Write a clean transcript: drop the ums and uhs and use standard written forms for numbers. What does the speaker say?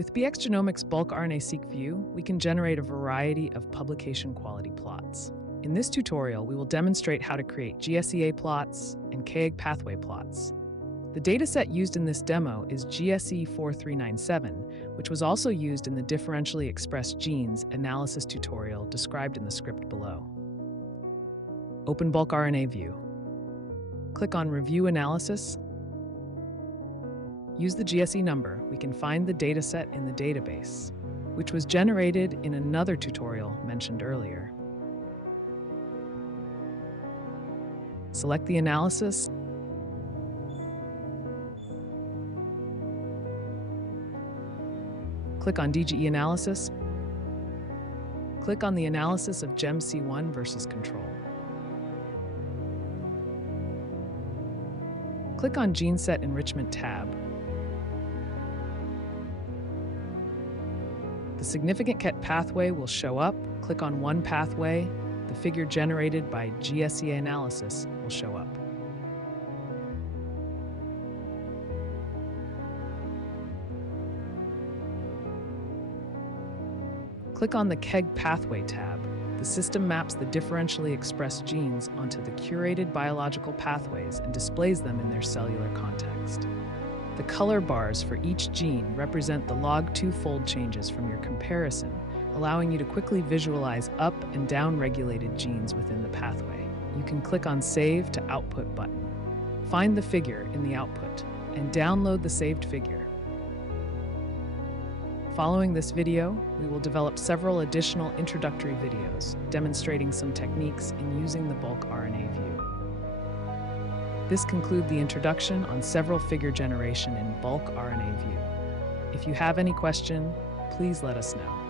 With BxGenomics bulk RNA-Seq view, we can generate a variety of publication quality plots. In this tutorial, we will demonstrate how to create GSEA plots and KEGG pathway plots. The dataset used in this demo is GSE 4397, which was also used in the differentially expressed genes analysis tutorial described in the script below. Open bulk RNA view. Click on Review Analysis. Use the GSE number. We can find the dataset in the database, which was generated in another tutorial mentioned earlier. Select the analysis. Click on DGE analysis. Click on the analysis of GEM-C1 versus control. Click on Gene Set Enrichment tab. The significant KEGG pathway will show up. Click on one pathway. The figure generated by GSEA analysis will show up. Click on the KEGG pathway tab. The system maps the differentially expressed genes onto the curated biological pathways and displays them in their cellular context. The color bars for each gene represent the log2 fold changes from your comparison, allowing you to quickly visualize up and down regulated genes within the pathway. You can click on Save to Output button. Find the figure in the output and download the saved figure. Following this video, we will develop several additional introductory videos demonstrating some techniques in using the bulk RNA view. This concludes the introduction on several figure generation in bulk RNA view. If you have any question, please let us know.